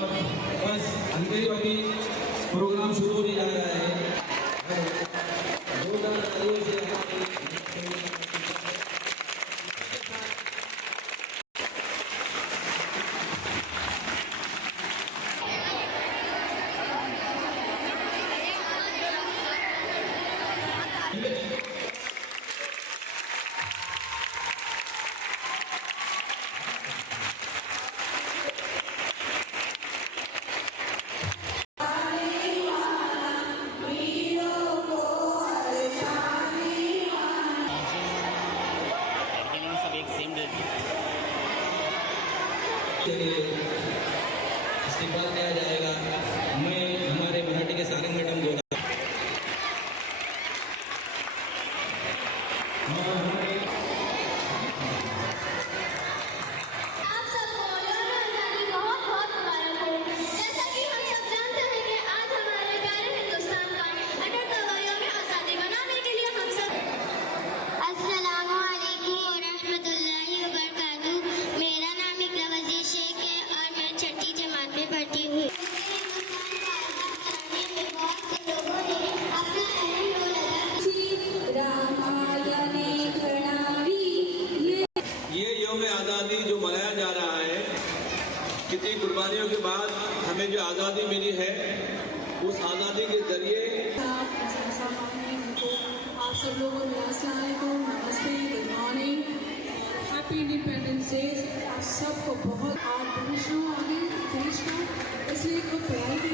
बस अंदर ही अभी प्रोग्राम शुरू होने जा रहा है। इस्तेमाल किया जाएगा। मैं हमारे मराठी के सारंग मैडम द्वारा आज़ादी जो मनाया जा रहा है, कितनी कुर्बानियों के बाद हमें जो आज़ादी मिली है, उस आज़ादी के जरिए आप सब लोगों को अस्सलाम नमस्ते, good morning, happy independence day. आप सबको बहुत आप खुश रहो, आगे खुश रहो, इसलिए कोई तैयारी